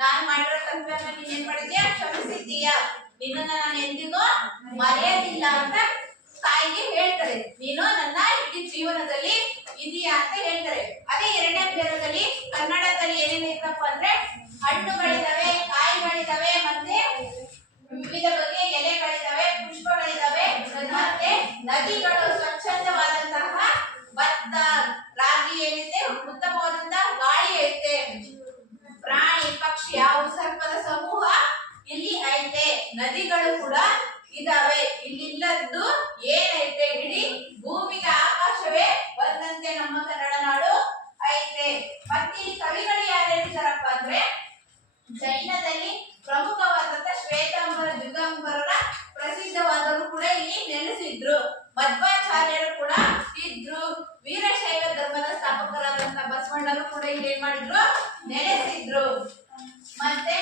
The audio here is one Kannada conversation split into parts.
ನಾನು ಮಾಡಿರೋ ತಪ್ಪನ್ನು ನೀನು ಏನ್ ಮಾಡಿದ್ಯಾ, ಕ್ಷಮಿಸಿದ್ದೀಯಾ, ನಿನ್ನನ್ನು ನಾನು ಎಂದಿಗೂ ಮರೆಯೋದಿಲ್ಲ ಅಂತ ತಾಯಿಗೆ ಹೇಳ್ತಾರೆ. ನೀನು ನನ್ನ ಇಡೀ ಜೀವನದಲ್ಲಿ ಇದೆಯಾ ಅಂತ ಹೇಳ್ತಾರೆ. ಅದೇ ಎರಡನೇ ಅಭ್ಯಾಸದಲ್ಲಿ ಕನ್ನಡದಲ್ಲಿ ಏನೇನು ಇರ್ತಪ್ಪ ಅಂದ್ರೆ ಹಣ್ಣುಗಳಿದಾವೆ, ಕಾಯಿಗಳಿದಾವೆ, ಮತ್ತೆ ವಿವಿಧ ಬಗೆಯ ಎಲೆಗಳಿದಾವೆ, ಪುಷ್ಪಗಳಿದಾವೆ, ಮತ್ತೆ ನದಿಗಳು, ಸ್ವಚ್ಛಂದವಾದಂತಹ ಭತ್ತ, ರಾಗಿ ಏನಿದೆ, ಉತ್ತಮವಾದಂತಹ ಗಾಳಿ ಐತೆ, ಪ್ರಾಣಿ ಪಕ್ಷಿ ಯಾವ ಸರ್ಪದ ಸಮೂಹ ಇಲ್ಲಿ ಐತೆ, ನದಿಗಳು ಕೂಡ ಇದಾವೆ. ಇಲ್ಲಿಲ್ಲದ್ದು ಏನೈತೆ, ಇಡೀ ಭೂಮಿಗೆ ಆಕಾಶವೇ ಬಂದಂತೆ ನಮ್ಮ ಕನ್ನಡ ನಾಡು ಐತೆ. ಮತ್ತೆ ಈ ಕವಿಗಳು ಯಾರ್ಯಾರಿದ್ದಾರಪ್ಪ ಅಂದ್ರೆ ಜೈನದಲ್ಲಿ ಪ್ರಮುಖವಾದಂತ ಶ್ವೇತಾಂಬರ ದಿಗಂಬರರ ಪ್ರಸಿದ್ಧವಾದವರು ಕೂಡ ಇಲ್ಲಿ ನೆಲೆಸಿದ್ರು. ಮಧ್ವಾಚಾರ್ಯರು ಕೂಡ ಇದ್ರು. ವೀರಶೈವ ಧರ್ಮದ ಸ್ಥಾಪಕರಾದಂತಹ ಬಸವಣ್ಣರು ಕೂಡ ಇಲ್ಲಿ ಏನ್ ಮಾಡಿದ್ರು, ನೆಲೆಸಿದ್ರು. ಮತ್ತೆ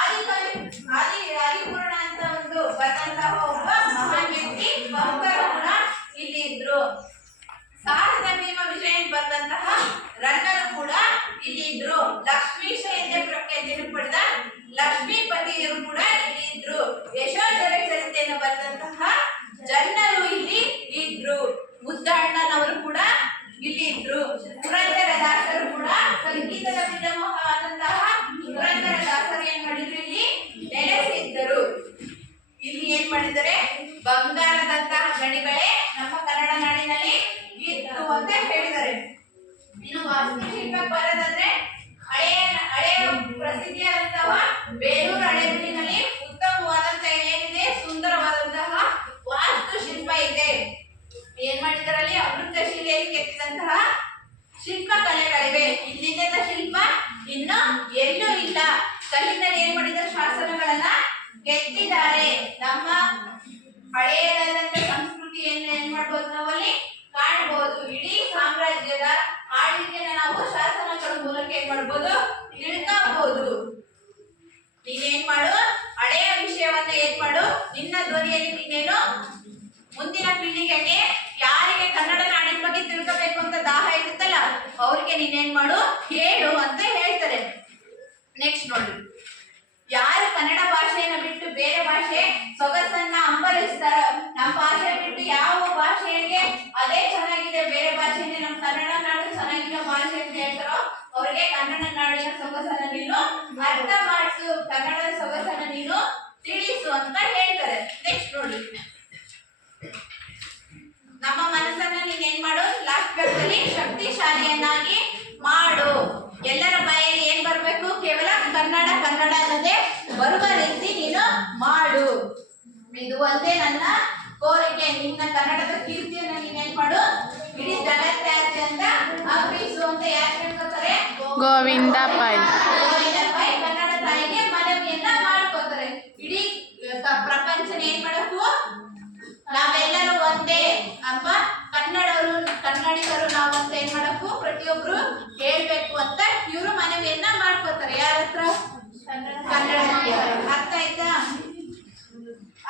ಆದಿಪೂರ್ಣ ಅಂತ ಒಂದು ಬರೆದಂತಹ ಒಬ್ಬ ಮಹಾನ್ ವ್ಯಕ್ತಿ ಪಂಪರು ಕೂಡ ಇಲ್ಲಿ ಇದ್ರು. ಸಾರದ ಭೀಮ ವಿಜಯನ್ ಬರೆದಂತಹ ರನ್ನರು ಕೂಡ ಇಲ್ಲಿ ಇದ್ರು. ಲಕ್ಷ್ಮೀಶ ಎಂದೇ ಪ್ರಖ್ಯಾತಿಯನ್ನು ಪಡೆದ ಲಕ್ಷ್ಮೀಪತಿಯರು ಕೂಡ ಇಲ್ಲಿ ಇದ್ರು. ಯಶೋಧರ ಚರಿತೆಯನ್ನು ಬರೆದಂತಹ ಜನ್ನರು ಇಲ್ಲಿ ಇದ್ರು. ಮುದ್ದಣ್ಣನವರು ಕೂಡ ಇಲ್ಲಿ ಇದ್ರು. ಪುರಂದರ ದಾಸರು ಕೂಡ ಸಂಗೀತದ ಪಿತಾಮಹವಾದಂತಹ ಪುರಂದರ ದಾಸರು ಏನ್ ಮಾಡಿದ್ರು, ಇಲ್ಲಿ ನೆಲೆಸಿದ್ದರು. ಇಲ್ಲಿ ಏನ್ ಮಾಡಿದರೆ ಬಂಗಾರದಂತಹ ಗಣಿಗಳೇ ನಮ್ಮ ಕನ್ನಡ ನಾಡಿನಲ್ಲಿ ಇತ್ತು ಅಂತ ಹೇಳಿದ್ದಾರೆ. ಇನ್ನು ವಾಸ್ತುಶಿಲ್ಪ ಬರೋದಂದ್ರೆ ಹಳೆಯ ಪ್ರಸಿದ್ಧಿಯಾದಂತಹ ಬೇಲೂರು ಹಳೆಬೀಡಿನಲ್ಲಿ ಉತ್ತಮವಾದಂತಹ ಏನಿದೆ, ಸುಂದರವಾದಂತಹ ವಾಸ್ತುಶಿಲ್ಪ ಇದೆ. ಏನ್ ಮಾಡಿದಾರಲ್ಲಿ ಅಮೃತಶಿಲೆಯಲ್ಲಿ ಕೆತ್ತಿದಂತಹ ಶಿಲ್ಪಕಲೆಗಳಿವೆ. ಇಲ್ಲಿದ್ದ ಶಿಲ್ಪ ಇನ್ನು ಎಲ್ಲೂ ಇಲ್ಲ. ಕಲ್ಲಿನಲ್ಲಿ ಏನ್ ಮಾಡಿದ್ದಾರೆ, ಶಾಸನಗಳನ್ನ ಕೆತ್ತಿದ್ದಾರೆ. ನಮ್ಮ ಹಳೆಯದಾದಂತ ಸಂಸ್ಕೃತಿಯನ್ನು ಏನ್ ಮಾಡ್ಬೋದು, ನಾವಲ್ಲಿ ಕಾಣಬಹುದು. ಇಡೀ ಸಾಮ್ರಾಜ್ಯದ ಆಳ್ವಿಕೆನ ನಾವು ಶಾಸನಗಳ ಮೂಲಕ ಏನ್ ಮಾಡ್ಬೋದು, ತಿಳ್ಕಬಹುದು. ನೀನೇನ್ ಮಾಡು, ಹಳೆಯ ವಿಷಯವನ್ನ ಏನ್ ಮಾಡು, ನಿನ್ನ ಧ್ವನಿಯಲ್ಲಿ ನೀನೇನು ಮುಂದಿನ ಪೀಳಿಗೆಗೆ, ಯಾರಿಗೆ ಕನ್ನಡ ನಾಡಿನ ಬಗ್ಗೆ ತಿಳ್ಕೋಬೇಕು ಅಂತ ದಾಹ ಇರುತ್ತಲ್ಲ ಅವ್ರಿಗೆ ನೀನೇನ್ ಮಾಡು, ಹೇಳು ಅಂತ ಹೇಳ್ತಾರೆ. ನೆಕ್ಸ್ಟ್ ನೋಡಿ, ಯಾರು ಕನ್ನಡ ಭಾಷೆಯನ್ನ ಬಿಟ್ಟು ಬೇರೆ ಭಾಷೆ ಸೊಗಸನ್ನ ಅಂಬಲಿಸ್ತಾರ, ನಮ್ಮ ಭಾಷೆ ಬಿಟ್ಟು ಯಾವ ಭಾಷೆಗೆ ಅದೇ ಚೆನ್ನಾಗಿದೆ, ಬೇರೆ ಭಾಷೆನೇ ನಮ್ಮ ಕನ್ನಡ ನಾಡು ಚೆನ್ನಾಗಿರೋ ಭಾಷೆ ಅಂತ ಹೇಳ್ತಾರೋ ಅವ್ರಿಗೆ ಕನ್ನಡ ನಾಡಿನ ಸೊಗಸನ್ನ ನೀನು ಅರ್ಥ ಮಾಡಿಸು, ಕನ್ನಡದ ಸೊಗಸನ್ನ ನೀನು ತಿಳಿಸು ಅಂತ ಹೇಳ್ತಾರೆ. ನೆಕ್ಸ್ಟ್ ನೋಡಿ, ನಮ್ಮ ಮನಸ್ಸನ್ನ ನೀನೇನ್ ಮಾಡು, ಲಾಸ್ಟ್ ಭಾಗದಲ್ಲಿ ಶಕ್ತಿಶಾಲಿಯನ್ನಾಗಿ ಮಾಡು. ಎಲ್ಲರ ಬಾಯಲ್ಲಿ ಏನ್ ಬರ್ಬೇಕು, ಕೇವಲ ಕನ್ನಡ ಕನ್ನಡ ಅನ್ನೋದೇ ಬರುವ ರೀತಿ ನೀನು ಮಾಡು. ಇದು ಒಂದೇ ನನ್ನ ಕೋರಿಕೆ. ನಿನ್ನ ಕನ್ನಡದ ಕೀರ್ತಿಯನ್ನ ನೀನೇನ್ ಮಾಡು, ಇಡೀ ಜಗತ್ತಾದ್ಯಂತ ಹಬ್ಬಿಸು ಅಂತ ಯಾರು ಹೇಳ್ಕೊತಾರೆ, ಗೋವಿಂದ ಪೈ. ಗೋವಿಂದ ಪೈ ಕನ್ನಡ ತಾಯಿಗೆ ಮನವಿಯನ್ನ ಮಾಡ್ಕೋತಾರೆ. ಇಡೀ ಪ್ರಪಂಚನ ಏನ್ ಮಾಡಬೇಕು, ನಾವೆಲ್ಲರೂ ಒಂದೇ ಅಪ್ಪ, ಕನ್ನಡಿಗರು ನಾವು ಅಂತ ಏನ್ ಮಾಡಬೇಕು, ಪ್ರತಿಯೊಬ್ರು ಹೇಳ್ಬೇಕು ಅಂತ ಇವರು ಮನವಿಯನ್ನ ಮಾಡ್ಕೋತಾರೆ. ಯಾರ ಹತ್ರ, ಕನ್ನಡ. ಅರ್ಥ ಆಯ್ತಾ?